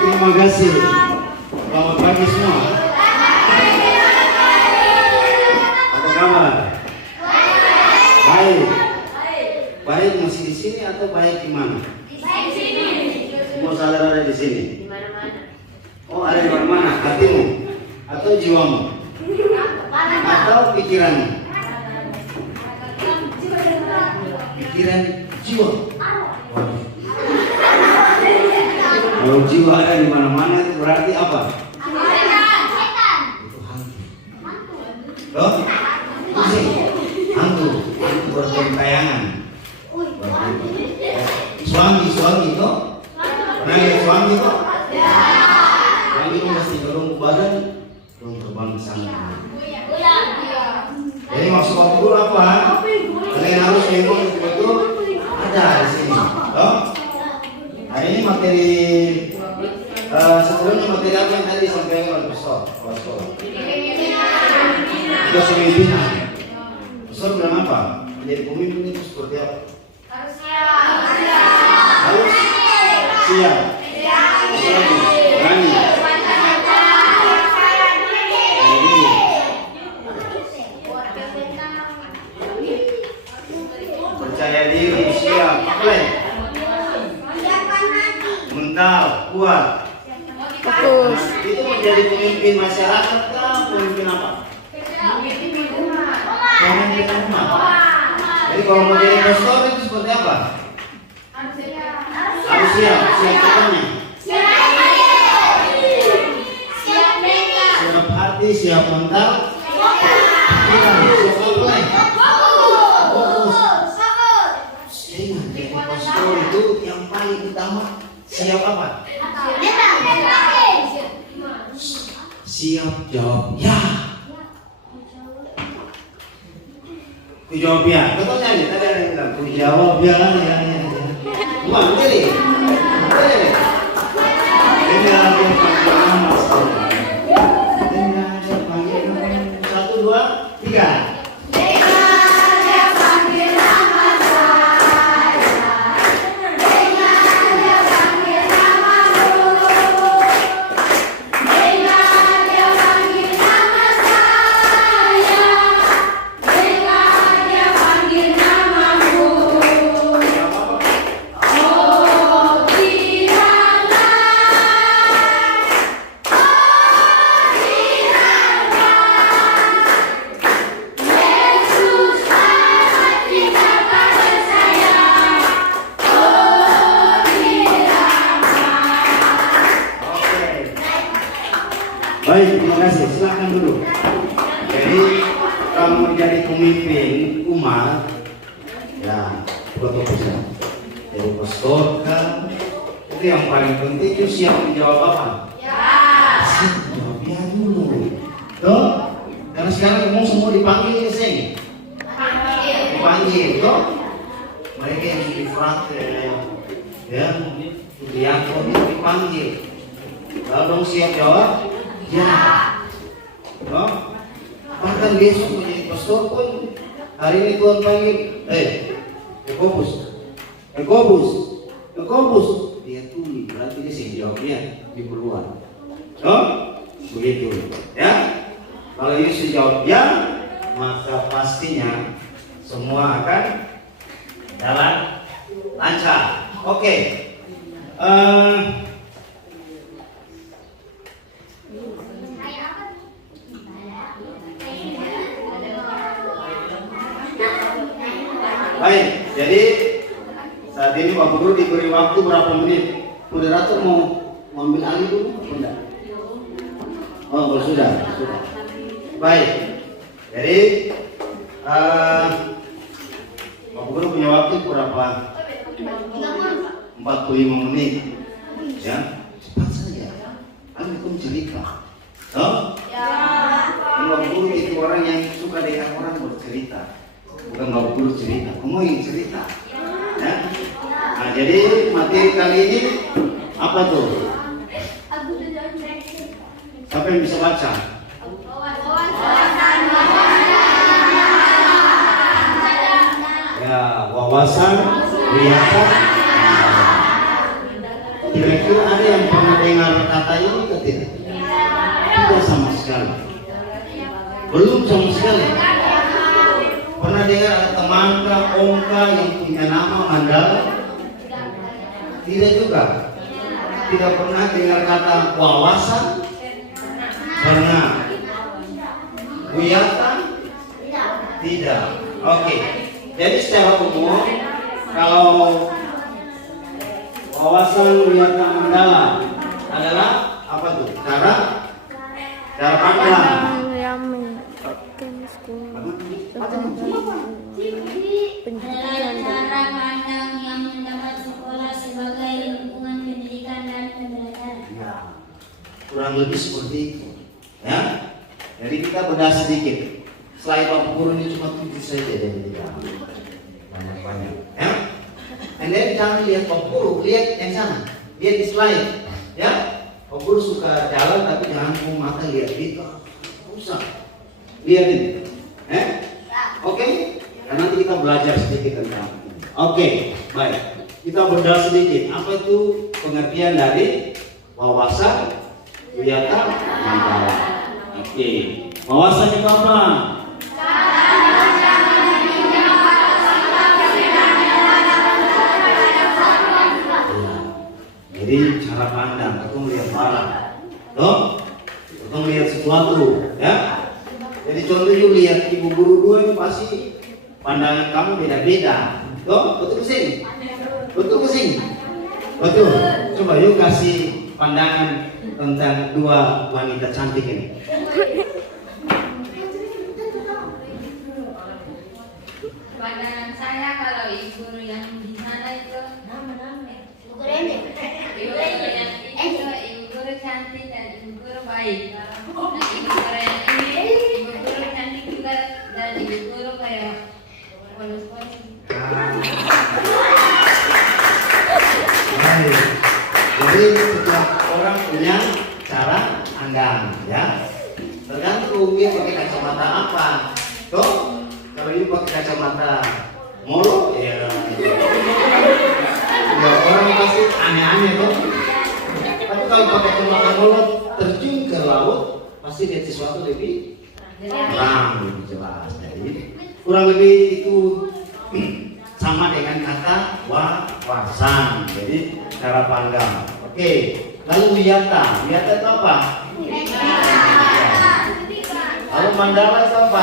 terima kasih. Selamat pagi semua. Apa kabar? Baik. Baik masih di sini atau baik di mana? Di sini. Semua saudara ada di sini. Di mana-mana. Oh, ada di mana-mana. Hatimu atau jiwamu atau pikiranmu? Pikiran jiwa. Waduh. Kalau jiwa ada di mana-mana itu berarti apa? Setan. Itu hantu. Loh? Pusing. Hantu. Hantu bergentayangan. Suami toh? Pernah lihat suami toh? Suami itu mesti dorong badan, dorong terbang ke sana. Jadi maksud aku dulu apa? Kalian harus memang betul ada di sini. Toh? Nah ini materi sebelumnya materi apa yang tadi disampaikan oleh Pastor? Itu pemimpinan. Pastor bilang apa? Menjadi pemimpin itu seperti apa? Harus siap. Berani. Percaya diri, siap, plan. Mental, kuat. Fokus. Itu menjadi pemimpin masyarakat kah? Pemimpin apa? Pemimpin umat. Jadi kalau mau jadi pastor itu seperti apa? Harus siap katanya. Siap hati, siap mental. Siap plan. Fokus. Ingat, jadi pastor itu yang paling utama siap apa? Siap jawab ya. Ku jawab ya. Contohnya nih, tadi ada yang bilang ku jawab ya. Bukan, jadi. Ini ada panggilan nama. Ini ada panggilan 1, 2, 3. Baik, terima kasih. Silakan dulu. Jadi kalau menjadi pemimpin umat, ya fokusnya. Jadi pastor kan itu yang paling penting itu siap menjawab apa? Ya. Siap menjawab ya dulu. Toh? Karena sekarang kamu semua dipanggil ke sini. Dipanggil, toh? Mereka yang di frater, ya, diakon dipanggil. Kalau dong siap jawab. Ya, no? Bahkan besok menjadi pastor pun hari ini Tuhan panggil, Ekobus, dia tuli, berarti dia sih jawabnya di peluang, no? Begitu, ya. Kalau ini sejawab ya, maka pastinya semua akan jalan lancar. Oke. Baik, jadi saat ini Bapak Guru diberi waktu berapa menit? Moderator mau ambil alih dulu? Tidak. Oh, sudah. Baik, jadi Bapak Guru punya waktu berapa? 45 menit. Ya, cepat saja. Ambil pun cerita. Oh? Ya. Bapak Guru itu orang yang suka dengan orang bercerita. Bukan Bapak Guru cerita, kamu yang cerita. Ya? Nah, jadi materi kali ini apa tuh? Siapa yang bisa baca? Ya, wawasan, lihatan. Kira-kira ada yang pernah dengar kata ini atau tidak? Tidak sama sekali. Belum sama sekali. Pernah dengar ada teman kah, om kah yang punya nama Mandala? Tidak juga. Tidak pernah dengar kata wawasan? Pernah. Wiyata? Tidak. Oke. Jadi secara umum kalau wawasan wiyata Mandala adalah apa tuh? Cara pandang. Adalah cara pandang yang mendapat sekolah sebagai lingkungan pendidikan dan pembelajaran. Ya, kurang lebih seperti itu. Ya, jadi kita bedah sedikit. Slide Pak Guru ini cuma 7 saja, jadi tidak banyak-banyak. Ya, and then jangan lihat Pak Guru, lihat yang sana, lihat di slide. Ya, Pak Guru suka jalan tapi jangan mau mata lihat itu, usah lihat ini. Oke? Dan nanti kita belajar sedikit tentang ini. Oke, baik. Kita bedah sedikit. Apa itu pengertian dari wawasan wiyata Mandala? Oke. Wawasan itu apa? Jadi cara pandang, kita melihat barang, toh, kita melihat sesuatu, ya. Jadi contohnya lihat ibu guru dua itu pasti pandangan kamu beda-beda, toh, betul sih? Betul sih? Betul. Coba yuk kasih pandangan tentang dua wanita cantik ini. Pandangan saya kalau ibu guru yang di sana itu ibu guru cantik dan ibu guru baik. Nah, ibu guru yang ini ibu guru cantik juga dan ibu guru kayak polos-polos. Baik. Jadi setiap orang punya cara pandang, ya. Tergantung dia pakai kacamata apa. Tuh, kalau ini pakai kacamata molo, ya. Ya orang pasti aneh-aneh tuh. Tapi kalau pakai kacamata molo terjun ke laut, pasti lihat sesuatu lebih terang, lebih jelas. Jadi kurang lebih itu sama dengan kata wawasan. Jadi cara pandang. Oke. Lalu wiyata. Wiyata itu apa? Lalu Mandala itu apa?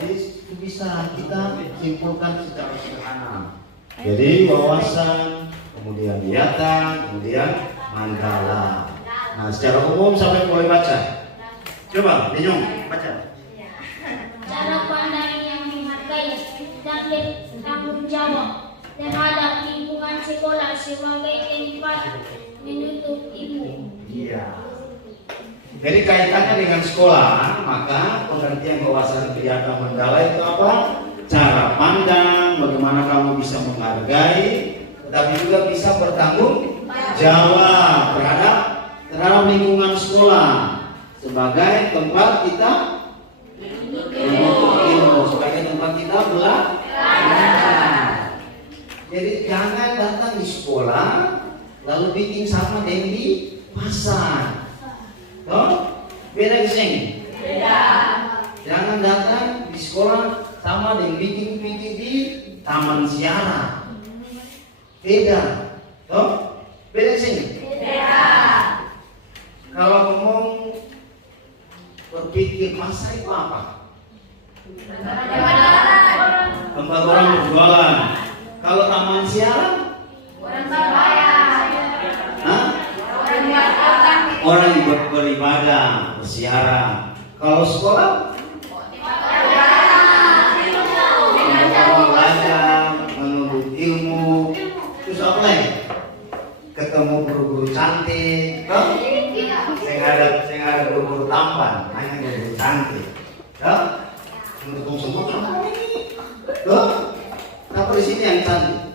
Jadi itu bisa kita simpulkan secara sederhana. Jadi wawasan, kemudian wiyata, kemudian Mandala. Nah, secara umum sampai boleh baca. Coba, Denyong, baca. Cara pandang yang menghargai dan bertanggung jawab terhadap lingkungan sekolah sebagai tempat menuntut ilmu. Iya. Jadi kaitannya dengan sekolah, maka pengertian wawasan wiyata Mandala itu apa? Cara pandang, bagaimana kamu bisa menghargai, tetapi juga bisa bertanggung jawab terhadap lingkungan sekolah sebagai tempat kita menuntut ilmu, sebagai tempat kita belajar. Jadi jangan datang di sekolah lalu bikin sama dengan di pasar. Oh, beda sih. Beda. Jangan datang di sekolah sama dengan bikin di taman ziarah. Beda. Oh, beda sih. Beda. Kalau ngomong berpikir masa itu apa? Tempat orang berjualan. Kalau taman ziarah? Orang yang beribadah, berziarah. Kalau sekolah? Orang belajar, menuntut ilmu. Terus apa lagi? Ketemu guru-guru cantik. Saya ada guru-guru tampan, hanya guru cantik. Menurut semua tampan. Kenapa di sini yang cantik?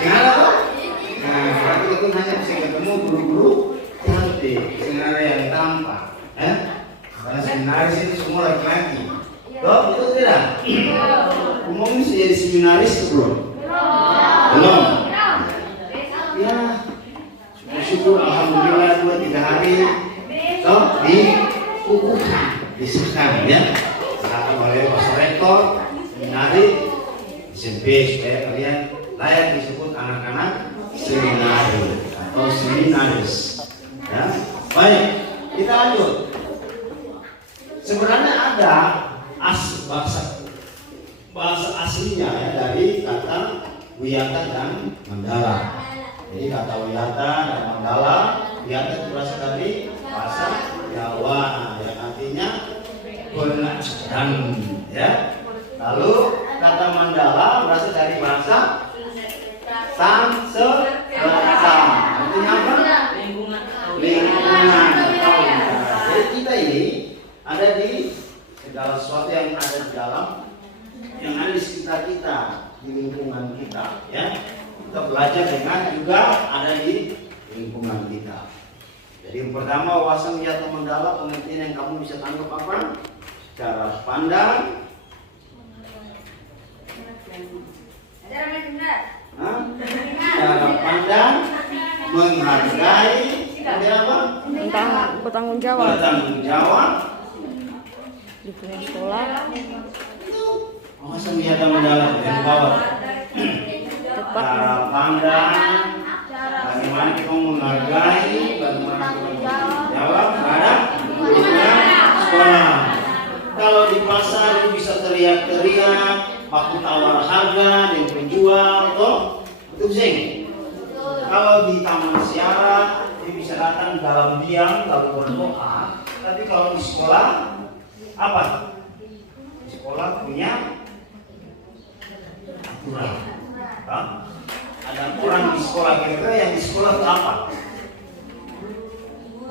Saya ada kok. Nah, berarti itu hanya bisa ketemu guru-guru cantik, sebenarnya yang tampan, karena seminaris itu semua laki-laki. Betul tidak? Umumnya jadi seminaris itu belum? ya syukur alhamdulillah 2-3 hari so dikukuhkan, disahkan ya. Silakan oleh Pak Rektor menarik SMP supaya kalian layak disebut anak-anak seminari atau seminaris. Ya, baik, kita lanjut. Sebenarnya ada bahasa aslinya ya, dari kata wiyata dan mandala. Jadi kata wiyata dan mandala, wiyata itu berasal dari bahasa Jawa yang artinya pelajaran ya. Lalu kata mandala berasal dari bahasa Sanskerta. Artinya apa? Lingkungan. Jadi kita ini ada di segala sesuatu yang ada di dalam, yang ada di sekitar kita, di lingkungan kita ya. Kita belajar dengan juga ada di lingkungan kita. Jadi yang pertama, wawasan wiyata mandala, pengertian yang kamu bisa tangkap apa? Cara pandang, cara pandang, menghargai, kemudian apa? Bertanggung jawab. Bertanggung jawab. Di lingkungan sekolah. Wawasan wiyata mandala yang bawah. Tepat. Cara pandang, bagaimana kita menghargai, bagaimana kita bertanggung jawab terhadap lingkungan sekolah. Kalau di pasar itu bisa teriak-teriak, baku tawar harga dengan penjual, toh betul sih. Kalau di taman siara, dia bisa datang dalam diam lalu berdoa. Tapi kalau di sekolah, apa? Di sekolah punya aturan. Ada orang di sekolah, kira-kira yang di sekolah itu apa?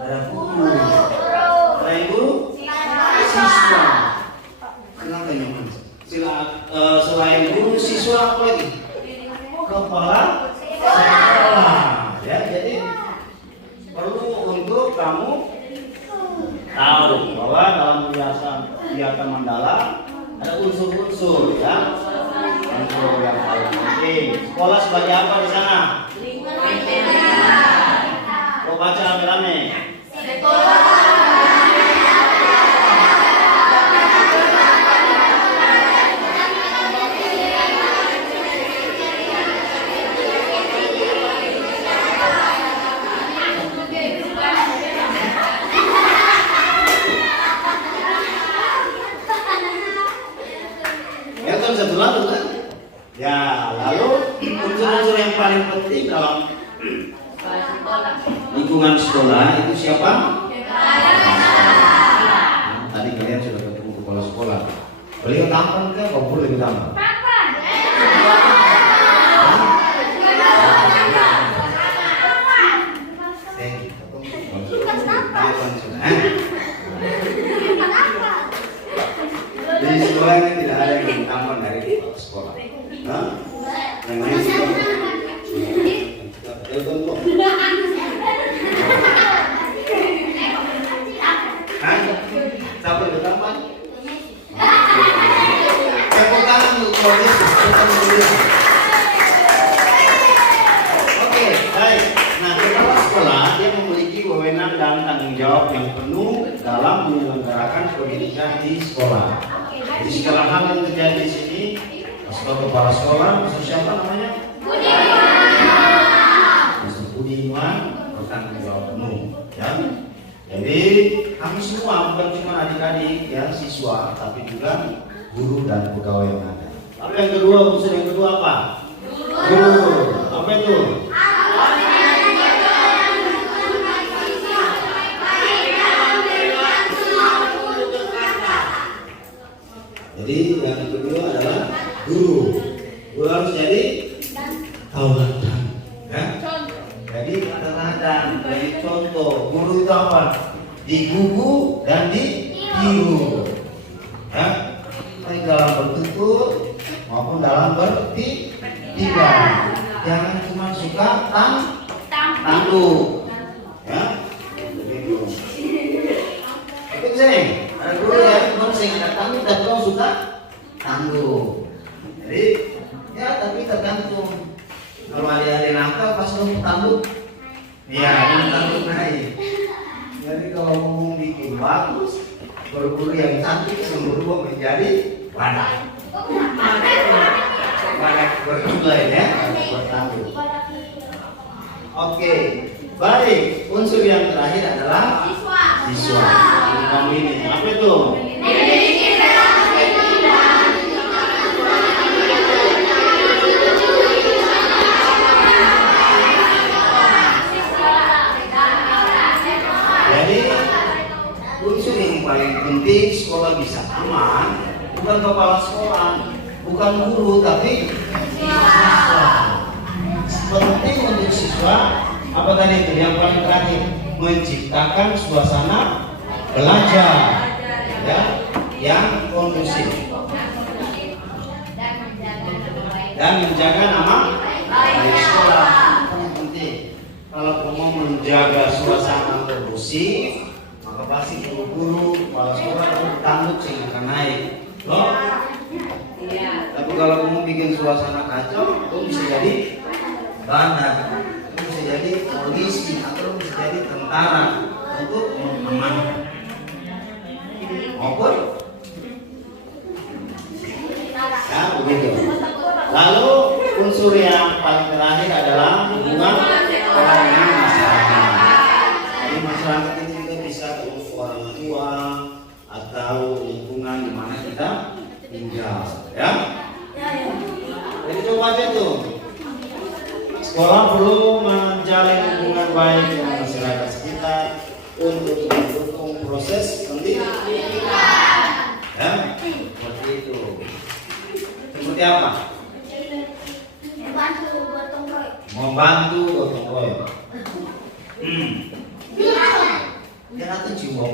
Ada guru. Ada yang guru? Siswa. Kenapa nyaman? Selain guru, siswa apa lagi? Kepala sekolah. Ya, jadi perlu untuk kamu tahu bahwa dalam wiyata mandala ada unsur-unsur ya. Unsur yang paling penting. Sekolah sebagai apa di sana? Kau baca rame-rame. Satu lalu kan? Ya, lalu unsur-unsur yang paling penting dalam lingkungan sekolah itu siapa? Tadi kalian sudah ketemu kepala sekolah. Beliau tampan ke? Kau perlu lebih tampan. Di sekolah ini tidak ada yang lebih tampan dari kepala sekolah. Yang lain contoh. Siapa yang tampan? Tepuk tangan untuk keluarga. Oke, baik. Nah, kepala sekolah dia memiliki wewenang dan tanggung jawab yang penuh dalam menyelenggarakan pendidikan di sekolah. Jadi segala hal yang terjadi di sini, sebagai kepala sekolah, siapa namanya? Budiman bertanggung jawab penuh. Ya. Jadi kami semua bukan cuma adik-adik yang siswa, tapi juga guru dan pegawai yang ada. Lalu yang kedua, unsur yang kedua apa? Guru. Apa itu? Jadi yang kedua adalah guru. Guru harus jadi tauladan, ya? Jadi tauladan, jadi contoh. Guru itu apa? Digugu dan ditiru, ya? Baik dalam bertutur maupun dalam bertindak. Jangan cuma suka tanduk, ya? Begitu. Itu sih. Ada guru yang sing tanduk dan kau suka tanduk. Jadi ya tapi tergantung Kalau adik-adik nakal pas lu tanduk, ya tanduk naik. Jadi kalau mau bikin bagus, guru-guru yang cantik sungguh menjadi wadah. Wadah berdua ya, bertanduk. Oke, baik. Unsur yang terakhir adalah siswa. Ini apa itu? Jadi unsur yang paling penting sekolah bisa aman bukan kepala sekolah, bukan guru, tapi siswa. Penting untuk siswa apa tadi itu yang paling terakhir, menciptakan suasana belajar ya yang kondusif dan menjaga nama baik sekolah. Yang penting kalau mau menjaga suasana kondusif, maka pasti guru-guru kepala sekolah tanduk sehingga akan naik loh. Tapi kalau mau bikin suasana kacau, itu bisa jadi bandar, itu bisa jadi polisi atau bisa jadi tentara untuk mengamankan. Maupun ya begitu. Lalu unsur yang paling terakhir adalah hubungan orang dengan masyarakat. Jadi masyarakat ini juga bisa berupa orang tua atau lingkungan di mana kita tinggal, ya. Jadi coba aja tuh. Sekolah perlu menjalin hubungan baik dengan masyarakat sekitar untuk mendukung proses pendidikan. Ya, seperti itu. Seperti apa? Membantu gotong royong. Dia tuh jiwa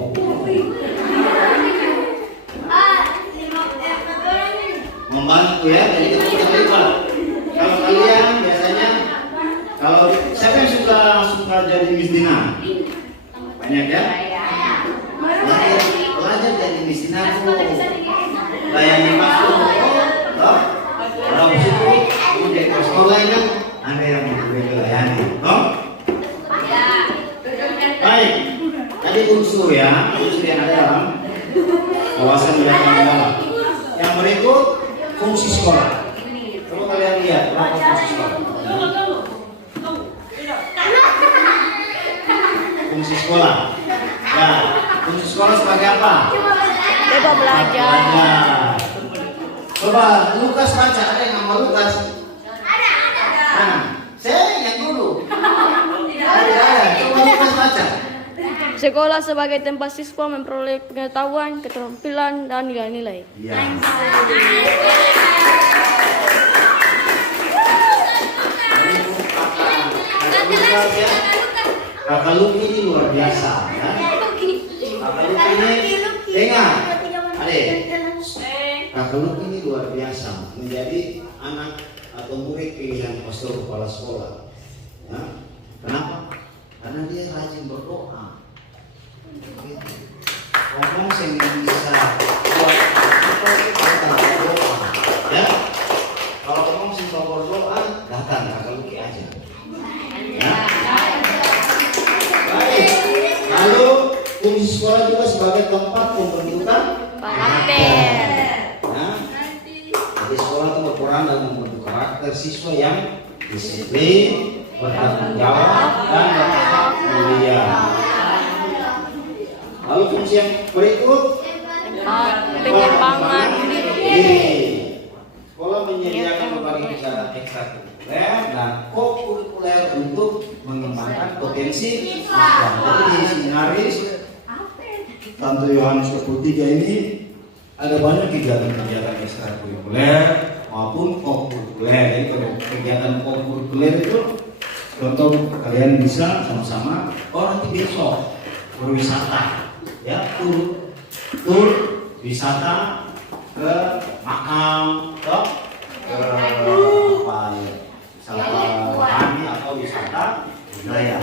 membantu ya, jadi kita terlibat. Kalau kalian biasanya, kalau siapa yang suka jadi misdina? Banyak ya? Belajar jadi misdina tuh layani masuk, toh? Kalau situ jadi sekolah kan ada yang berbeda layani, toh? Baik, tadi unsur ya, unsur yang ada dalam kawasan wilayah negara. Yang berikut fungsi sekolah. Coba kalian lihat apa fungsi sekolah. Fungsi sekolah. Ya, fungsi sekolah sebagai apa? Coba belajar. Coba Lukas baca, ada yang nama Lukas? Ada. Nah, saya yang dulu. Ada. Coba Lukas baca. Sekolah sebagai tempat siswa memperoleh pengetahuan, keterampilan, dan nilai-nilai. Ya. Kakak Luki ini luar biasa ya. Kakak Luki ini dengar, adek. Kakak Luki ini luar biasa menjadi anak atau murid pilihan pastor kepala sekolah. Ya. Kenapa? Karena dia rajin berdoa. Ngomong sing bisa buat berdoa, ya. Kalau ngomong sing berdoa, datang Kakak Luki aja. Ya. Baik. Lalu fungsi sekolah juga sebagai tempat pembentukan Karakter. Ya. Jadi sekolah itu berperan dalam membentuk karakter siswa yang disiplin, bertanggung jawab, dan bersikap mulia. Lalu fungsi yang berikut Pengembangan diri. Sekolah menyediakan berbagai kegiatan ekstrakurikuler dan kokurikuler untuk mengembangkan potensi siswa. Jadi di Sinaris Santo Yohanes 23 ini ada banyak kegiatan-kegiatan ekstrakurikuler maupun kokurikuler. Jadi kalau kegiatan kokurikuler itu contoh kalian bisa sama-sama nanti besok berwisata. Ya, tur wisata ke makam, ke wisata rohani atau wisata budaya.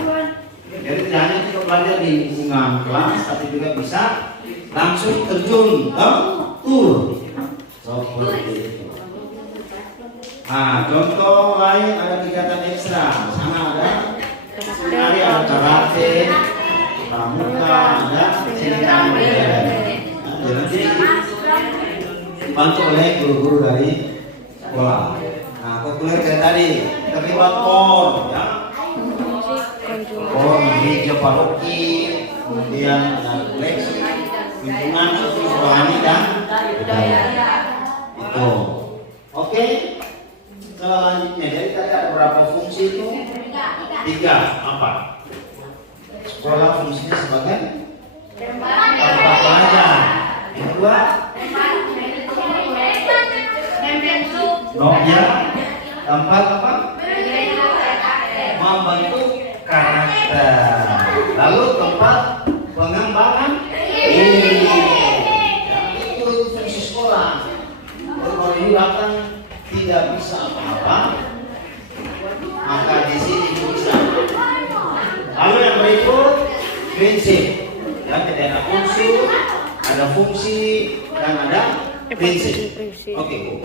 Jadi tidak hanya kita belajar di lingkungan kelas, tapi juga bisa langsung terjun ke tur seperti itu. Nah, contoh lain ada kegiatan ekstra. Sana ada seminari, ada karate, pramuka, ada cerita modern. Nah, nanti dibantu oleh guru-guru dari sekolah. Nah, populer kayak tadi terlibat PON, ya. PON, gereja paroki, kemudian ada koleksi, lingkungan, sosial rohani dan budaya. Itu. Oke. Selanjutnya, jadi tadi ada berapa fungsi itu? 3. Apa? Sekolah fungsinya sebagai tempat belajar. Yang kedua, ya, tempat apa? Membentuk karakter. Lalu tempat pengembangan diri. Itu fungsi sekolah. Kalau ini datang tidak bisa apa-apa, maka di sini bisa. Lalu yang berikut prinsip. Ya, jadi ada unsur, ada fungsi, dan ada prinsip. Oke, Bu.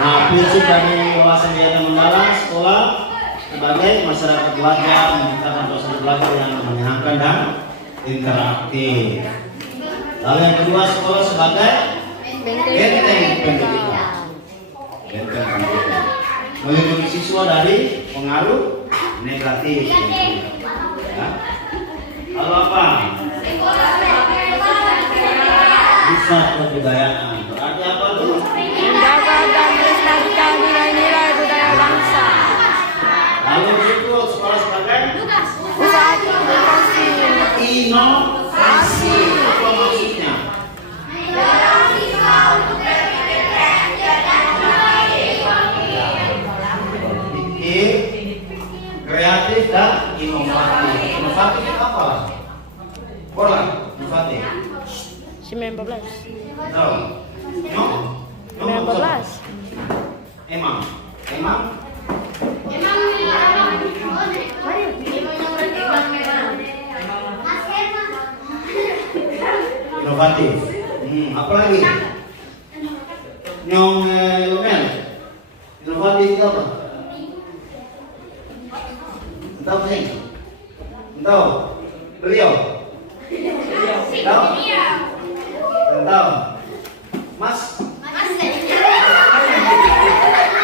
Nah, prinsip dari wawasan kegiatan mendalam sekolah sebagai masyarakat belajar, menciptakan suasana belajar yang menyenangkan dan interaktif. Lalu yang kedua, sekolah sebagai benteng pendidikan. Benteng pendidikan. Melindungi siswa dari pengaruh negatif. Ya. Lalu apa? Pusat kebudayaan. Berarti apa tuh? Menjaga dan melestarikan nilai-nilai budaya bangsa. Lalu berikut sekolah sebagai Pusat edukasi. Inovasi. Apa maksudnya? Pikir kreatif dan inovatif. Inovatif itu apa? Bola, inovatif. 19. Tahu? No? 19. Emang. Inovatif. Apa lagi? Nyong Lumel. Inovatif itu apa? Tahu sih? Tahu? Beliau? Tahu? Tahu? Mas?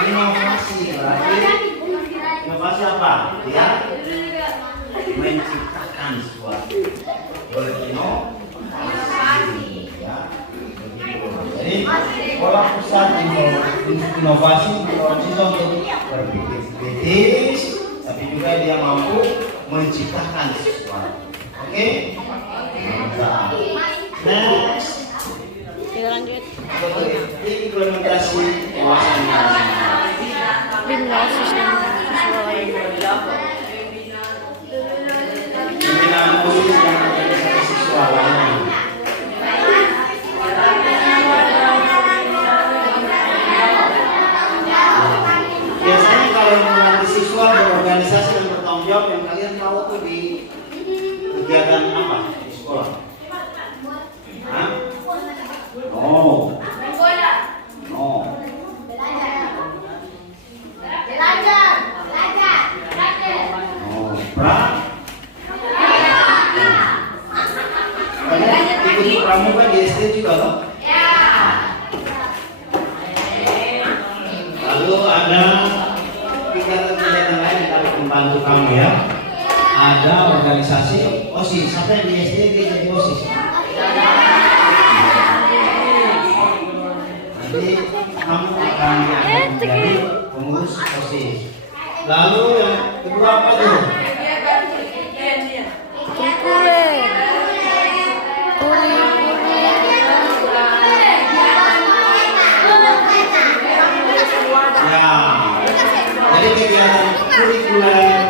Inovasi berarti inovasi apa? Dia menciptakan sesuatu. Berinovasi, ya. Jadi pola pusat inovasi mendorong siswa untuk berpikir kritis, tapi juga dia mampu menciptakan sesuatu. Oke? Next. Kita lanjut. Implementasi wawasan Hipnosis dan visual lainnya. pembinaan musik dan organisasi siswa lainnya. Biasanya kalau melatih siswa berorganisasi dan bertanggung jawab, yang kalian tahu tuh di kegiatan apa di sekolah? Hah? Oh. Oh. Oh, Kamu ikut pramuka di SD juga loh? Lalu ada kegiatan-kegiatan lain yang dapat membantu kamu ya. Ada organisasi OSIS. Siapa yang di SD dia jadi OSIS? Nanti kamu akan menjadi pengurus OSIS. Lalu yang kedua apa tuh? Ya, jadi kegiatan kurikuler,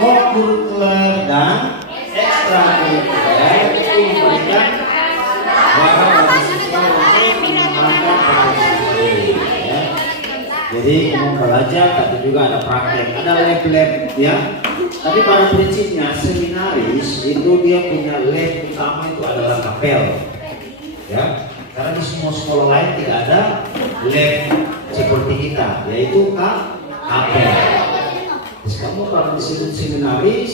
co-kurikuler dan ekstrakurikuler itu memberikan barang bagi siswa untuk mengembangkan potensi diri. Ya. Jadi mau belajar, tapi juga ada praktek, ada lab-lab, ya. Tapi pada prinsipnya seminaris itu dia punya lab utama itu adalah kapel, ya. Karena di semua sekolah lain tidak ada lab seperti kita, yaitu kapel. Terus kamu kalau disebut seminaris,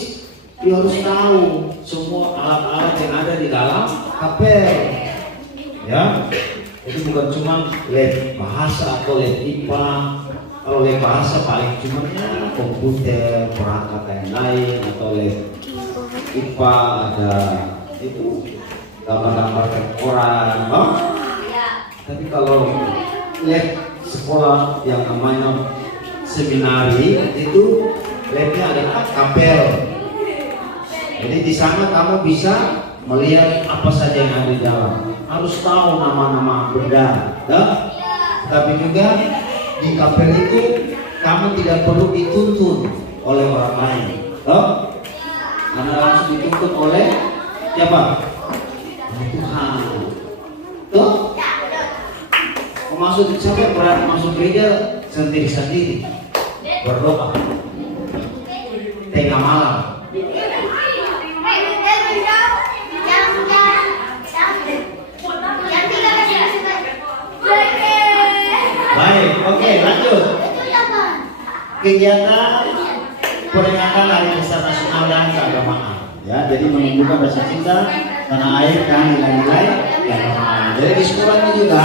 dia harus tahu semua alat-alat yang ada di dalam kapel. Ya, itu bukan cuma lab bahasa atau lab IPA. Kalau lab bahasa paling cuma ya komputer, perangkat yang lain, atau lab IPA ada itu gambar-gambar koran, oh? Tapi kalau lab sekolah yang namanya seminari itu labnya ada kapel. Jadi di sana kamu bisa melihat apa saja yang ada di dalam. Harus tahu nama-nama benda, ya? Tapi juga di kapel itu kamu tidak perlu dituntun oleh orang lain, toh? Karena langsung dituntun oleh siapa? Tuhan, toh? Masuk sampai berat masuk gereja sendiri-sendiri berdoa tengah malam. Baik, oke, lanjut. Kegiatan peringatan Hari Besar Nasional dan Keagamaan. Ya, jadi menunjukkan rasa cinta tanah air dan nilai-nilai keagamaan. Jadi di sekolah ini juga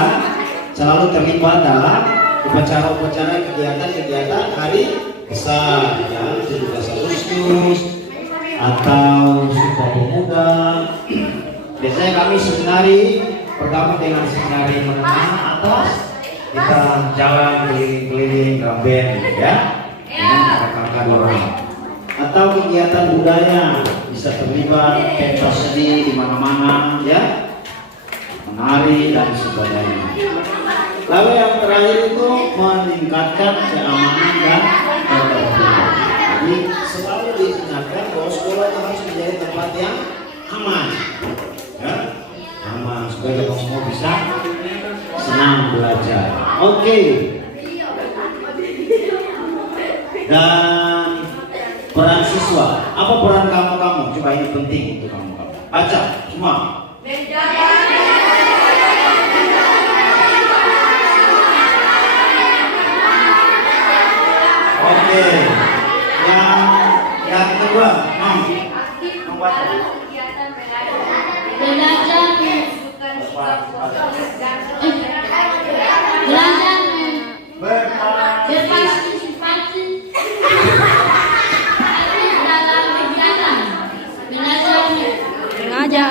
selalu terlibat dalam upacara-upacara kegiatan-kegiatan Hari Besar, ya, 17 Agustus atau Sumpah Pemuda. Biasanya kami seminari bergabung dengan seminari menengah atas, kita jalan keliling-keliling Ramben, ya, dengan kakak-kakak orang. Atau kegiatan budaya bisa terlibat pentas seni di mana-mana, ya, menari dan sebagainya. Lalu yang terakhir itu meningkatkan keamanan dan ketertiban. Jadi selalu diingatkan bahwa sekolah itu harus menjadi tempat yang aman, ya, aman supaya kita semua bisa senang belajar. Oke. Dan peran siswa, apa peran kamu? Coba ini penting untuk kamu. Baca semua. Oke. Yang kedua, membaca. Berpartisipasi dalam kegiatan Mengajar.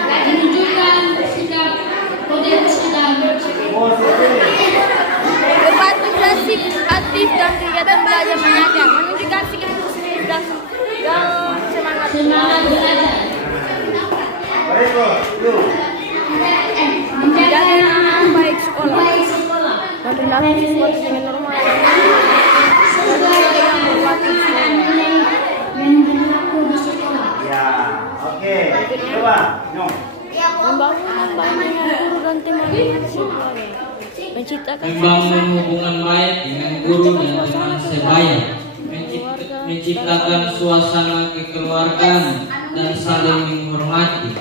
menunjukkan sikap potensi dan Berpartisipasi aktif dalam kegiatan belajar mengajar, menunjukkan sikap positif dan semangat belajar. Berikut, yuk. menjaga anak baik sekolah, memperlakukan siswa dengan normal, yang berlaku Ya, oke. Coba, Nyong. membangun guru dan teman siswa, menciptakan membangun hubungan baik dengan guru dan teman sebaya, menciptakan suasana kekeluargaan dan saling menghormati.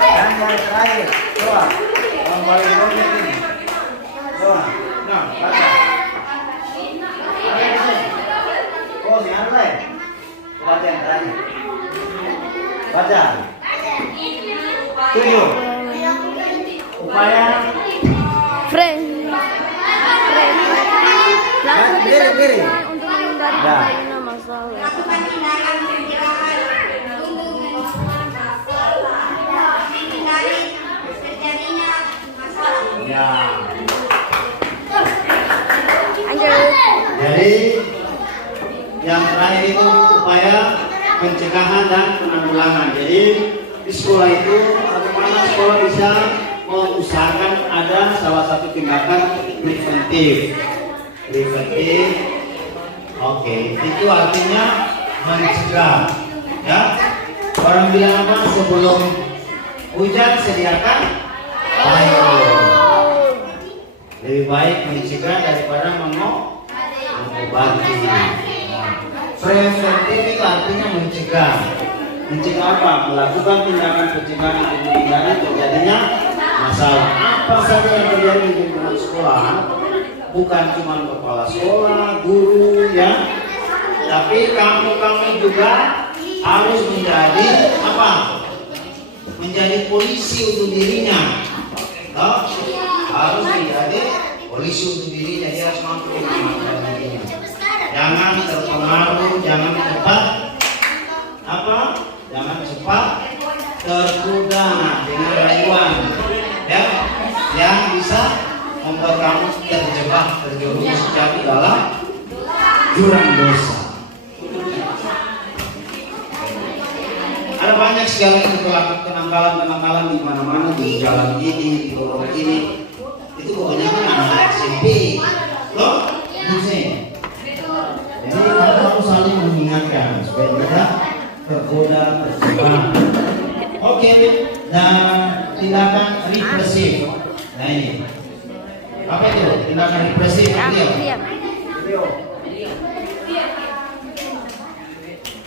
Dan yang terakhir, coba. Yang paling banyak ini. Coba, Nyong, baca. Oh, yang lain. Baca yang terakhir. Baca. 7. Upaya friend lakukan diri. untuk menghindari Ya. adanya masalah. Ya. Lanjut. Jadi yang terakhir itu upaya pencegahan dan penanggulangan. Jadi di sekolah itu bagaimana sekolah bisa mengusahakan ada salah satu tindakan preventif. Oke, itu artinya mencegah. Ya, orang bilang apa? Sebelum hujan sediakan payung. Lebih baik mencegah daripada mengobati. Preventif itu artinya mencegah. Mencegah apa? Melakukan tindakan pencegahan untuk menghindari terjadinya masalah. masalah. Apa saja yang terjadi di lingkungan sekolah, bukan cuma kepala sekolah, guru, ya, tapi kamu juga harus menjadi apa? Menjadi polisi untuk dirinya. Oh, harus menjadi polisi untuk dirinya. Dia harus mampu mengamankan dirinya. Jangan terpengaruh, jangan cepat apa? Jangan cepat tergoda dengan rayuan, ya, yang bisa membuat kamu terjerumus jatuh dalam jurang dosa. Ada banyak sekali kenakalan di mana-mana, di jalan ini, di lorong ini. Itu pokoknya kan anak SMP, loh, bisa. Jadi kita harus saling mengingatkan supaya tidak tergoda, terjebak. Oke, dan tindakan represif. Nah ini, apa itu tindakan represif?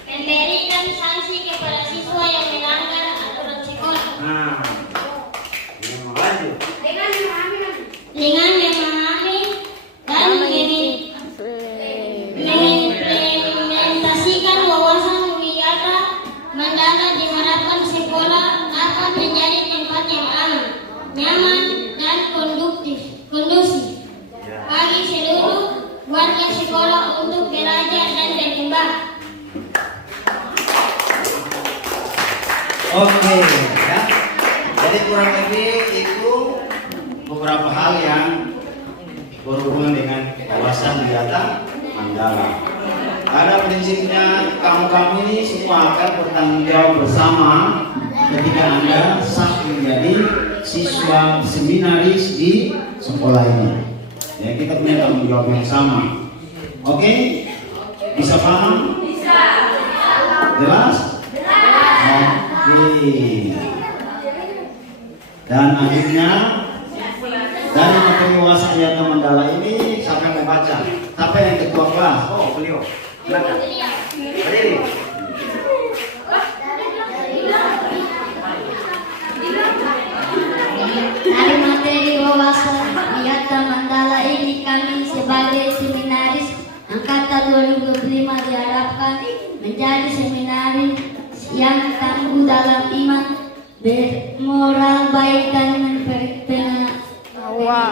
Memberikan sanksi kepada siswa yang melanggar aturan sekolah. Nah, yang lanjut. Dengan memahami dan mengimplementasikan wawasan wisata Mandala diharapkan sekolah dapat menjadi tempat yang aman, nyaman, dan kondusif bagi seluruh warga sekolah untuk belajar dan berkembang. Oke, ya. Jadi kurang lebih itu beberapa hal yang berhubungan dengan wawasan wisata Mandala. Ada prinsipnya kamu ini semua akan bertanggung jawab bersama ketika Anda sah menjadi siswa seminaris di sekolah ini. Ya, kita punya tanggung jawab yang sama. Oke? Bisa paham? Bisa. Jelas? Oke. Dan akhirnya dari materi wawasan wisata Mandala ini saya akan membaca. Siapa yang ketua kelas? Oh, beliau. Silakan. Berdiri. Dari materi wawasan wisata Mandala ini kami sebagai seminaris angkatan 2025 diharapkan menjadi seminaris yang tangguh dalam iman, bermoral baik dan pengetahuan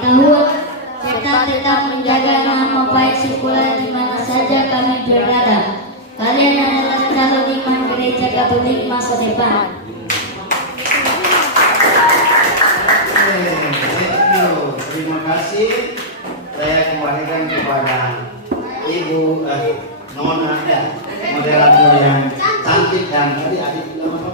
serta tetap menjaga nama baik sekolah di mana saja kami berada. Kalian adalah calon imam gereja Katolik masa depan. Terima kasih. Saya kembalikan kepada Ibu Nona ya, moderator yang cantik dan tadi adik bilang apa?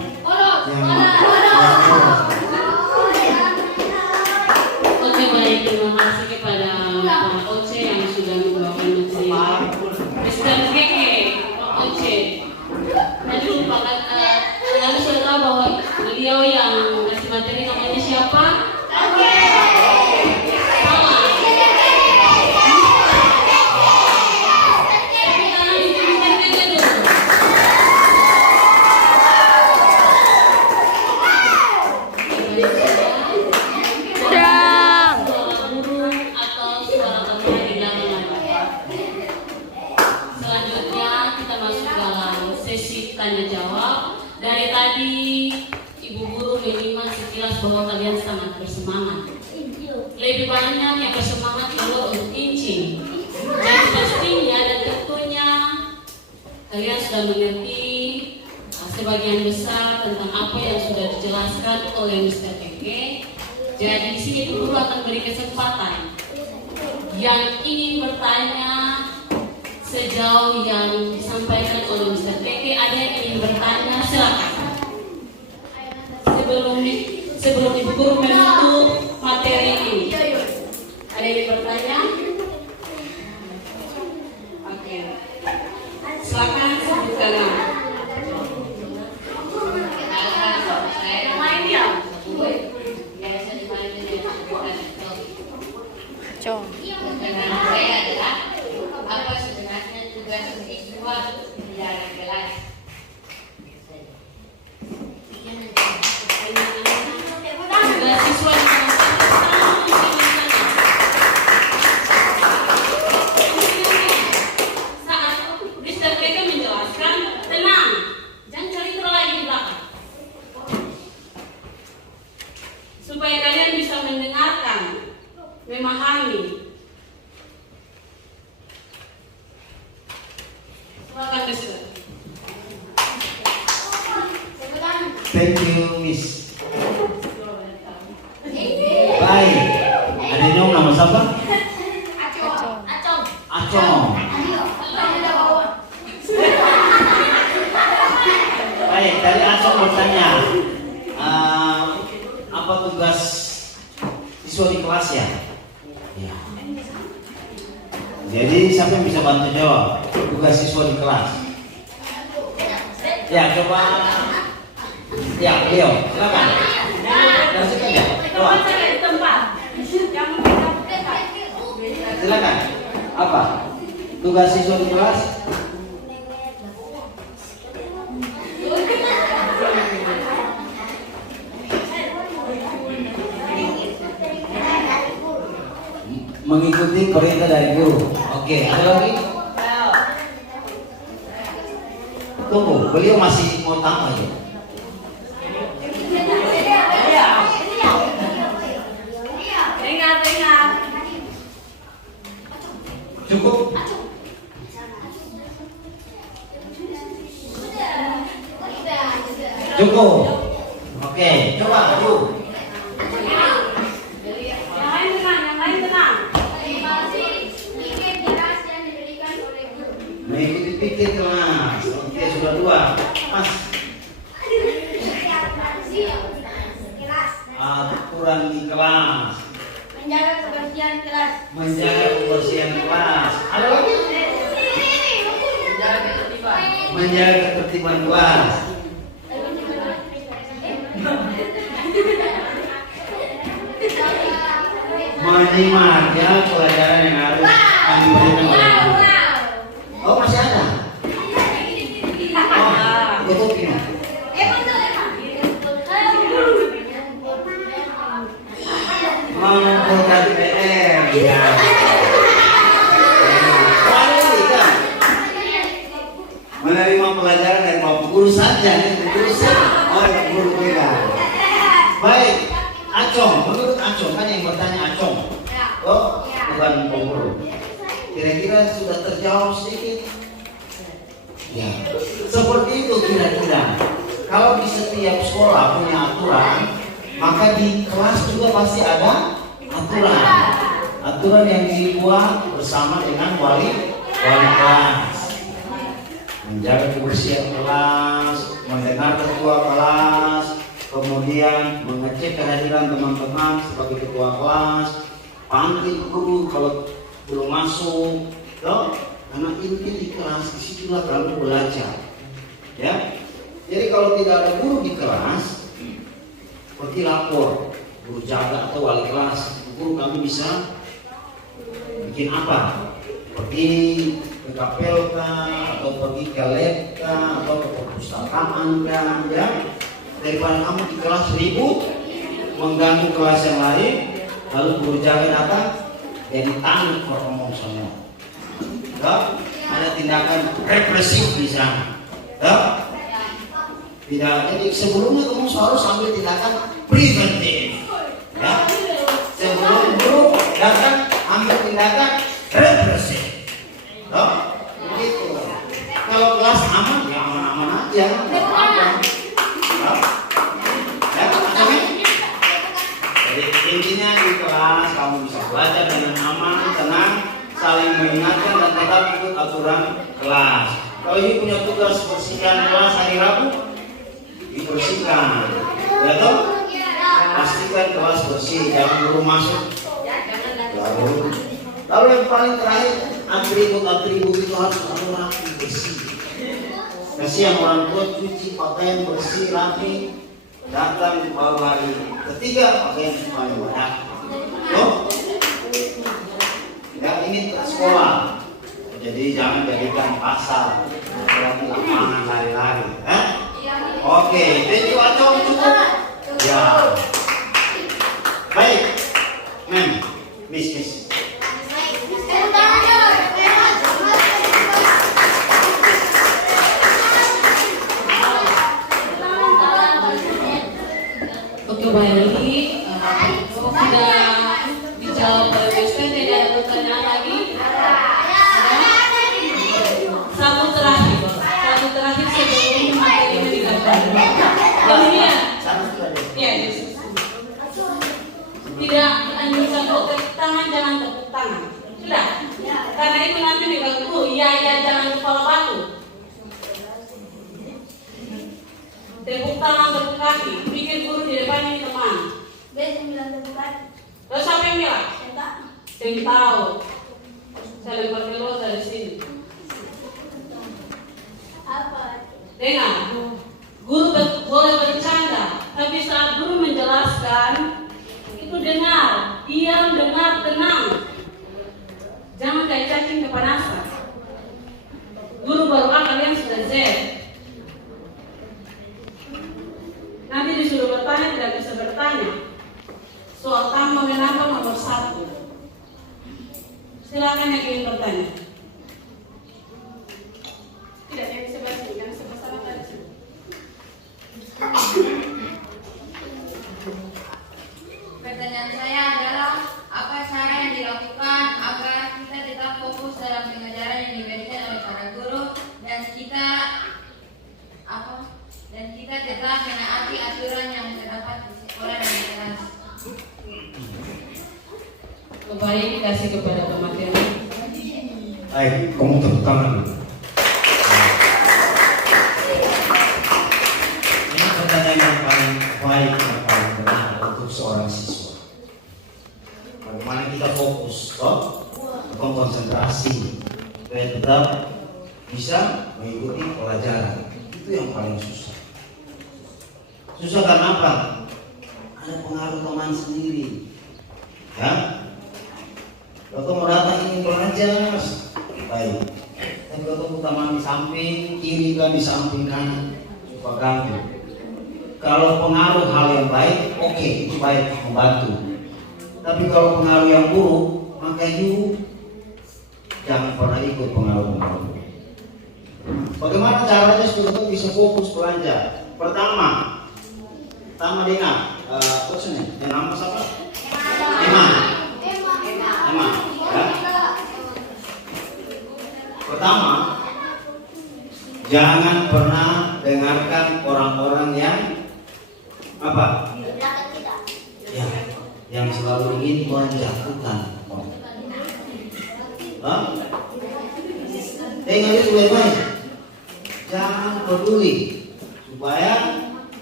Oke, baik, terima kasih kepada Pak Oce yang sudah membawakan materi. Mr. Keke, Pak Oce. Tadi lupakan, kalian sudah tahu bahwa beliau yang kasih materi namanya siapa? Tanya jawab. Dari tadi Ibu Guru menyimak sekilas bahwa kalian sangat bersemangat. Lebih banyak yang bersemangat keluar untuk incing. Jadi pastinya dan tentunya kalian sudah mengerti sebagian besar tentang apa yang sudah dijelaskan oleh Mr. Keke. Jadi di sini Ibu Guru akan beri kesempatan yang ingin bertanya sejauh yang disampaikan oleh Mr. Keke. Ada yang ingin bertanya, silakan. Sebelum Ibu Guru menutup materi ini, ada yang ingin bertanya? Oke, silakan sebutkan nama. Saya main ya. Biasa dimainin ya. Cong. Dengan saya adalah apa sebenarnya tugas siswa di dalam kelas. Tugas siswa di dalam Thank you, Miss. Baik. Ada yang nama siapa? Acong. Baik, dari Acong bertanya, apa tugas siswa di kelas ya? Ya. Jadi siapa yang bisa bantu jawab tugas siswa di kelas? Ya, coba. Ya, beliau, silakan. Langsung aja. Doa. Silakan. Apa? Tugas siswa di kelas? Mengikuti perintah dari guru. Oke, ada lagi? Tunggu, beliau masih mau tambah ya? Cukup? Cukup. Oke, coba yuk. Mengikuti pikir kelas. Oke, sudah 2. Mas. Aturan di kelas. Menjaga kebersihan kelas. Menjaga kebersihan kelas. Ada lagi? Menjaga ketertiban kelas. Menyimak ya pelajaran yang harus diberikan oleh guru. Oh, masih ada? Oh, tutup ini. Mengumpulkan PR. Ya. Menerima pelajaran dari bapak guru saja, guru saja. Oh, guru tidak. Baik, Acong. Menurut Acong kan yang bertanya Acong. Oh, bukan guru. Kira-kira sudah terjawab sedikit? Ya, seperti itu kira-kira. Kalau di setiap sekolah punya aturan, maka di kelas juga pasti ada aturan. Aturan yang dibuat bersama dengan wali kelas. Menjaga kebersihan kelas, mendengar ketua kelas, kemudian mengecek kehadiran teman-teman sebagai ketua kelas, panggil guru kalau belum masuk, loh, karena inti di kelas disitulah kamu belajar, ya. Jadi kalau tidak ada guru di kelas, seperti lapor guru jaga atau wali kelas, guru kami bisa bikin apa? Pergi ke KPLK atau pergi ke lab atau ke perpustakaan kan, ya. Daripada kamu di kelas ribut mengganggu kelas yang lain, lalu guru jaga datang, jadi tanggung ngomong semua. Ada tindakan represif di sana. Tidak, jadi sebelumnya kamu harus ambil tindakan preventif. Ya. Sebelum guru datang ambil tindakan represif. Begitu. Kalau kelas aman ya aman-aman aja. Ya, macamnya. Jadi intinya di kelas kamu bisa belajar dengan aman, tenang, saling mengingatkan dan tetap ikut aturan kelas. Kalau ini punya tugas bersihkan kelas hari Rabu, dibersihkan. Ya toh? Pastikan kelas bersih, jangan guru masuk. Lalu yang paling terakhir, atribut itu harus rapi, bersih. Kasihan orang tua cuci pakaian bersih, rapi, datang baru hari ketiga pakaian semuanya banyak. Loh? Ya ini sekolah. Jadi jangan jadikan pasar, jadi lapangan lari-lari. Oke, thank you Acong, cukup. Ya. Baik, Miss. Oke, baik. Sudah dijawab oleh WSP, tidak ada pertanyaan lagi. Satu terakhir sebelum materi ini dilakukan. Karena itu nanti dibilang guru, iya jangan kepala batu. Tepuk tangan, tepuk kaki. Bikin guru di depan ini teman. Terus siapa yang bilang? Saya tahu. Saya lempar keluar dari sini. Dengar, guru boleh bercanda, tapi saat guru menjelaskan, itu dengar, diam, dengar, tenang. Jangan kayak cacing kepanasan. Guru baru A, kalian sudah Z. Nanti disuruh bertanya, tidak bisa bertanya. Soal tambah menambah nomor 1. Silakan yang ingin bertanya. Tidak, yang sebelah sini, yang sebelah sana tadi sini. Pertanyaan saya adalah apa cara yang dilakukan agar kita tetap fokus dalam pengajaran yang diberikan oleh para guru dan kita tetap menaati aturan yang terdapat di sekolah dan di kelas. Kembali dikasih kepada pemateri. Baik, kamu tepuk tangan dulu. Ini pertanyaan yang paling baik, yang paling benar untuk seorang siswa. Bagaimana kita fokus, konsentrasi, supaya tetap bisa mengikuti pelajaran. Itu yang paling susah. Susah karena apa? Ada pengaruh teman sendiri, ya. Kalau mau datang ingin belajar, baik. Tapi kalau teman di samping kiri kan, di samping kanan, suka ganggu. Kalau pengaruh hal yang baik, oke, itu baik, membantu. Tapi kalau pengaruh yang buruk, maka you jangan pernah ikut pengaruh-pengaruh. Bagaimana caranya supaya kita bisa fokus belajar? Pertama dengar, what's your name? Yang nama siapa? Emma. Ya. Pertama, jangan pernah dengarkan orang-orang yang apa? Ya, yang selalu ingin menjatuhkan. Dengar itu baik-baik. Jangan peduli supaya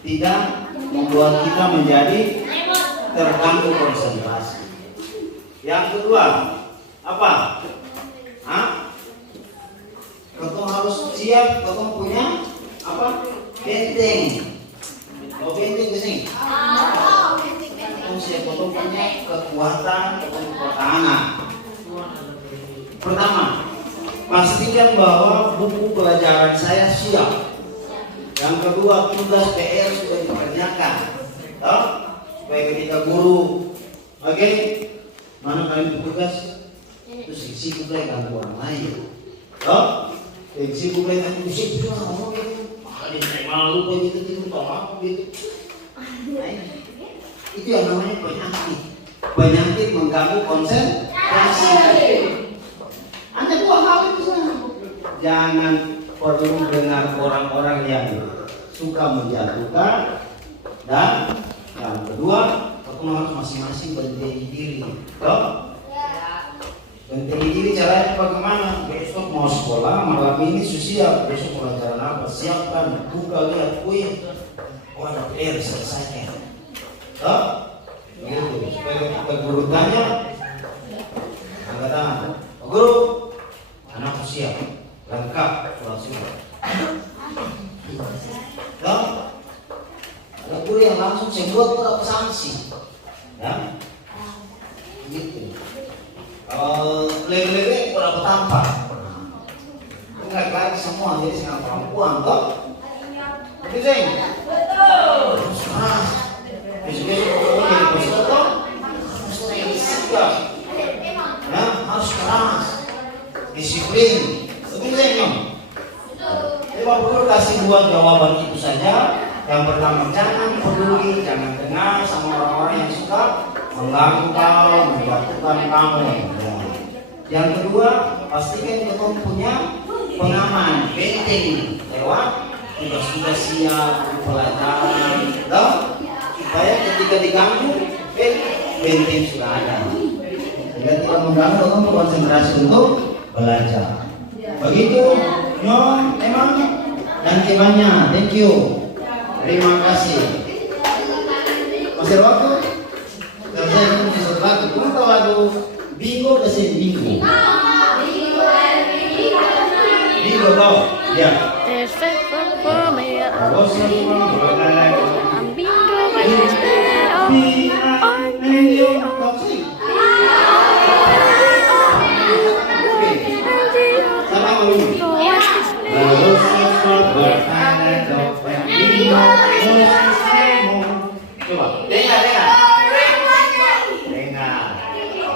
tidak membuat kita menjadi terganggu konsentrasi. Yang kedua, apa? Kau harus siap, kau punya apa? Benteng. Kau benteng ke sini. Kau siap, kau punya kekuatan, kau pertahanan. Pertama, pastikan bahwa buku pelajaran saya siap. Yang kedua, tugas PR sudah dikerjakan. Supaya ketika guru, oke, mana kalian tugas? Terus isi mulai ganggu orang lain. Isi mulai ganggu isi ngomong gitu. Ada yang malu begitu gitu, apa gitu. Itu yang namanya penyakit. Penyakit mengganggu konsentrasi. Anda dua hal itu saja. Jangan perlu dengar orang-orang yang suka menjatuhkan, dan yang kedua, aku harus masing-masing bentengi diri. Bentengi diri caranya bagaimana? Besok mau sekolah, malam ini siap, besok pelajaran apa? Siapkan, buka, lihat, ada PR selesainya. Gitu. Supaya kita guru tanya, angkat tangan. Guru, anakku siap, lengkap, langsung. Ada guru yang langsung sembuh dapat sanksi, ya, gitu. Lele-lele dapat apa? Enggak lagi semua, jadi sangat perempuan, toh. Tapi Zeng, harus keras. Besok-besok jadi peserta, harus siap, ya, harus keras, disiplin. Tapi Zeng, Pak Guru kasih dua jawaban itu saja. Yang pertama, jangan peduli, jangan dengar sama orang-orang yang suka mengganggu kau, menjatuhkan kamu. Ya. Yang kedua, pastikan kita punya pengaman, benteng lewat tugas-tugas siap, pelajaran, supaya ketika diganggu, benteng sudah ada. Jika tidak mengganggu, kamu konsentrasi untuk belajar. Begitu, Nyon, emang dan kebanyakan. Thank you. Terima kasih. Masih ada waktu? Kalau saya mau disuruh lagu, kamu tahu lagu Bingo kesini Bingo? Bingo tahu? Ya. There's faithful for me. Bos I'm bingo, but it's better.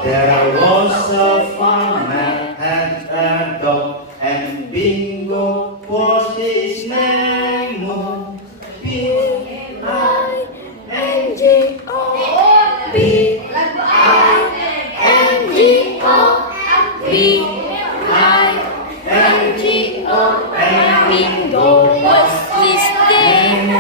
There was a farmer and a dog, and Bingo was his name. B-I-N-G-O, B-I-N-G-O, B-I-N-G-O, and bingo was his name.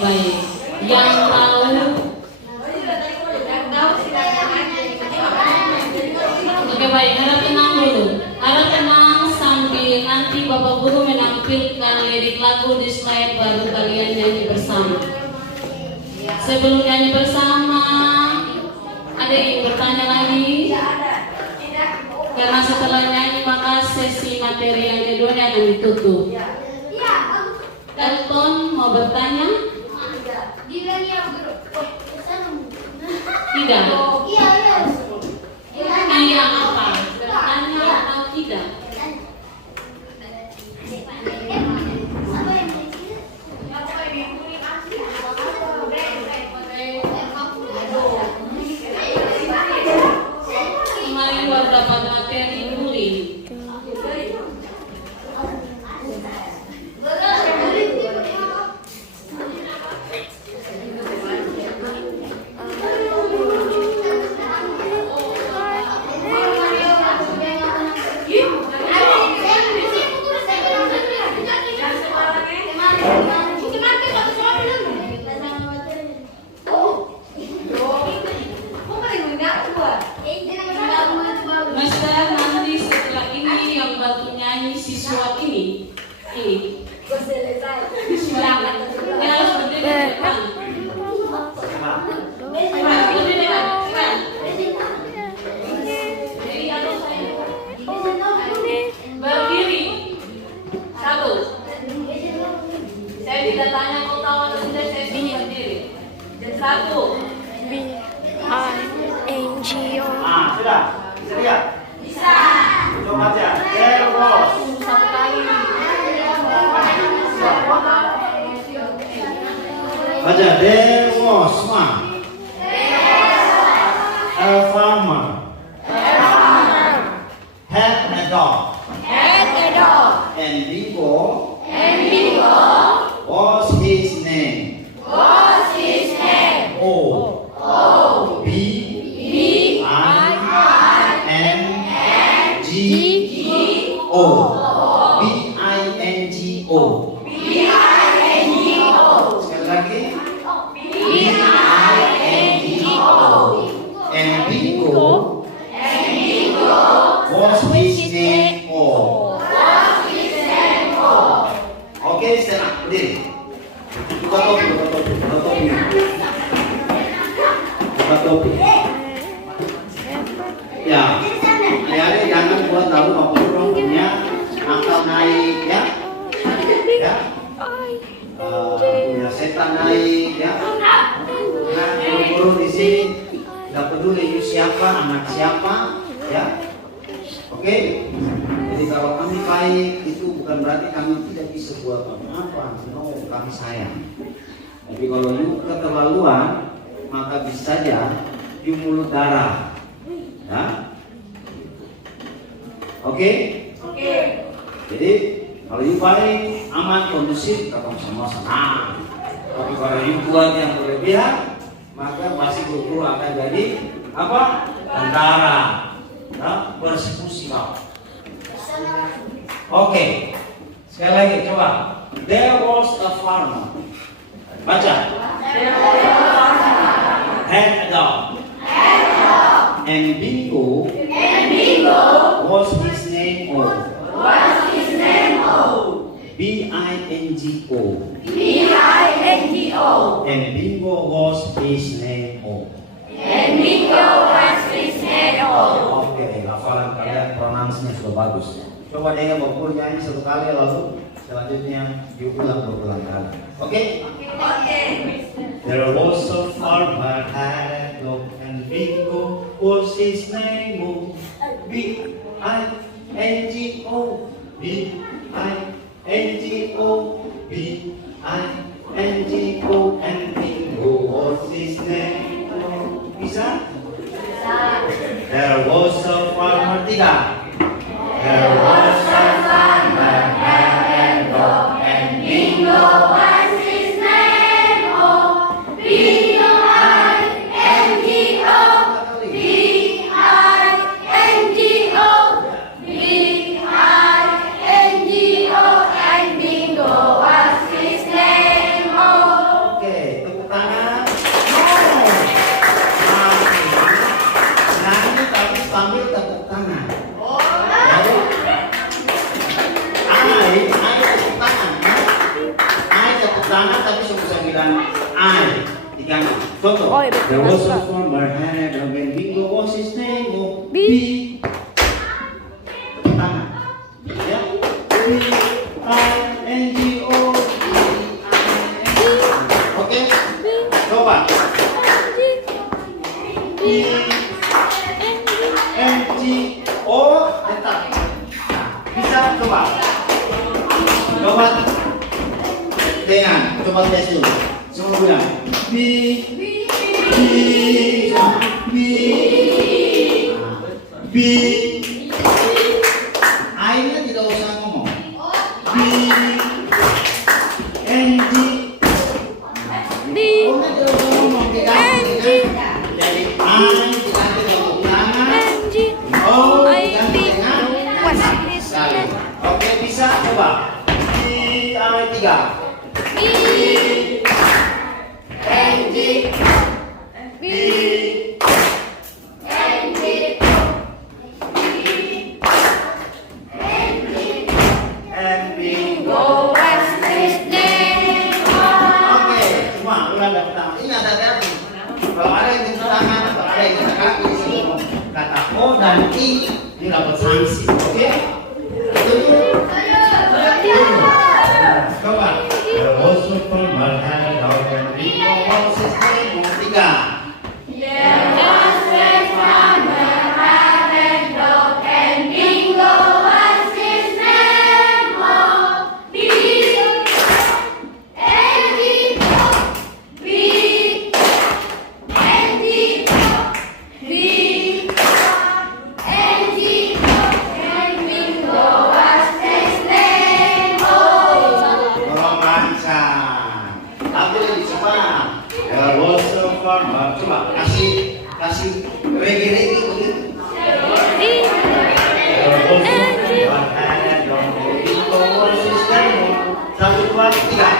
Baik. Yang tahu. Oke, baik. Harap tenang dulu. Harap tenang sambil nanti Bapak Guru menampilkan lirik lagu di slide baru kalian nyanyi bersama. Sebelum nyanyi bersama, ada yang ingin bertanya lagi? Karena setelah nyanyi maka sesi materi yang kedua akan ditutup. Elton mau bertanya? Tidak. Iya apa? Bertanya atau tidak? Kemarin baru dapat materi bullying. Master, nanti setelah ini yang bantu nyanyi siswa ini. Silakan. Dia harus berdiri di depan. Berdiri di depan. Berdiri. Satu. Saya tidak tanya kau tahu atau tidak, saya suruh berdiri. Satu. B-I-N-G-O. Sudah. Bisa lihat? Bisa. Coba aja. There was. Satu kali. Baca. There was one. A farmer. Had a dog. And Bingo. Was his name. O. B. I-N-G-O. B-I-N-G-O. Sekali lagi. B-I-N-G-O. And Bingo was his name. Oke, stand up, berdiri. Buka topi. Buka topi. Ya, adik-adik jangan buat lalu orang punya akal naik ya, punya setan naik ya. Nah, guru di sini nggak peduli you siapa, anak siapa ya. Oke, jadi kalau kami baik itu bukan berarti kami tidak bisa buat apa-apa. No, kami sayang. Tapi kalau you keterlaluan maka bisa saja you mulut darah. Ya? Oke? Jadi kalau you baik, aman, kondusif, ketemu semua senang. Tapi kalau you buat yang berlebihan, maka pasti guru akan jadi apa? Tentara. Nah, bersekusi kau. Oke. Sekali lagi coba. There was a farmer. Baca. Had a dog. And Bingo was his name. B-I-N-G-O. And Bingo was his name. Oke, hafalan kalian pronounsnya sudah bagus. Coba deh Bapak nyanyi satu kali lalu selanjutnya diulang berulang kali. Oke? There was a farmer had a dog and Bingo was his name. B-I-N-G-O. B-I-N-G-O. B-I-N-G-O and Bingo was his name. Bisa? There was a farmer, tiga. There was a farmer had a dog and Bingo was his name. B-I-N-G-O. B-I-N-G-O. B-I-N-G-O. And Bingo was his name. Oke, tepuk tangan. Nyanyi tapi sambil tepuk tangan. Tepuk tangan tapi sebelum bilang I diganti. Contoh. Oh, iya, betul. There was a farmer had a dog and Bingo was his name. B. Tepuk tangan. Ya. B-I-N-G-O. Oke. Coba. B-I-N-G-O. Tetap. Bisa coba. Coba dengan coba tes dulu. Semua bilang B I-nya tidak usah ngomong. B N-G O-nya tidak usah ngomong. Jadi I diganti dengan tangan. O diganti dengan sekali. Oke, bisa coba. B-I-3. Kalau ada yang tepuk tangan atau ada yang tepuk kaki sebelum kata O dan I ini dapat sanksi, oke? Coba. There was a farmer had a dog and Bingo was his name. Tiga. Coba kasih regi begitu. Satu, dua, tiga.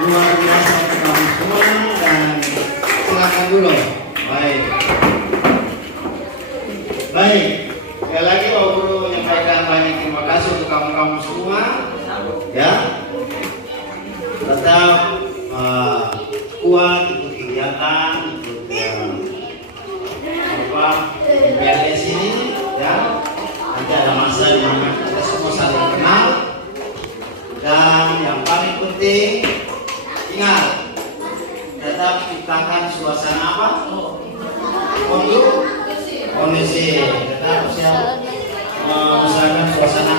Luar biasa untuk kami semua dan silakan dulu. Baik. Sekali lagi Pak Guru menyampaikan banyak terima kasih untuk kamu semua. Ya. Tetap kuat ikut kegiatan, ikut PLS ini, ya. Nanti ada masa di mana kita semua saling kenal. Dan yang paling penting, ingat, tetap ciptakan suasana apa? Kondusif. Tetap siap mengusahakan suasana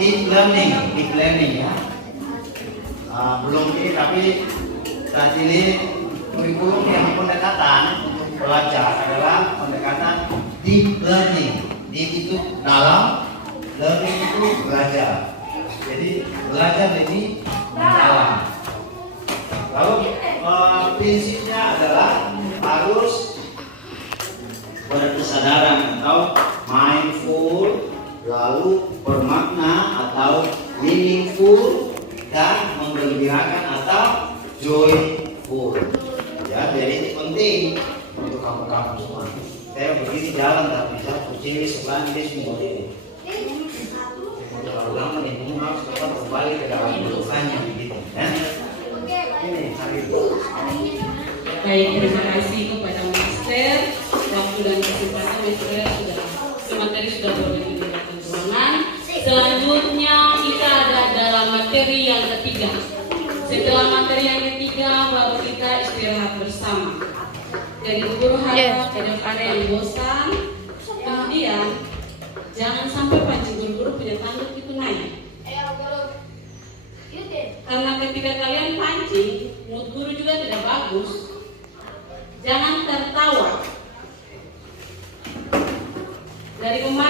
deep learning ya. Belum ini tapi saat ini kurikulum yang pendekatan untuk belajar adalah pendekatan deep learning. Deep itu dalam, learning itu belajar. Jadi belajar lebih mendalam. Lalu prinsipnya adalah harus berkesadaran atau mindful, lalu bermakna atau meaningful, dan menggembirakan atau joyful. Ya, jadi ini penting untuk kamu-kamu semua. Saya begini jalan tapi bisa kucing sebelah ini semua ini. Kalau lama nih, kamu harus tetap kembali ke dalam urusannya begitu. Ya. Ini hari itu. Baik, terima kasih kepada Master. Waktu dan kesempatan Master materi sudah bergabung ruangan. Selanjutnya kita ada dalam materi yang ketiga. Setelah materi yang ketiga baru kita istirahat bersama. Jadi guru harap tidak ada yang bosan. Kemudian jangan sampai pancing guru-guru punya tanduk itu naik. Karena ketika kalian pancing, mood guru juga tidak bagus. Jangan tertawa. Dari kemarin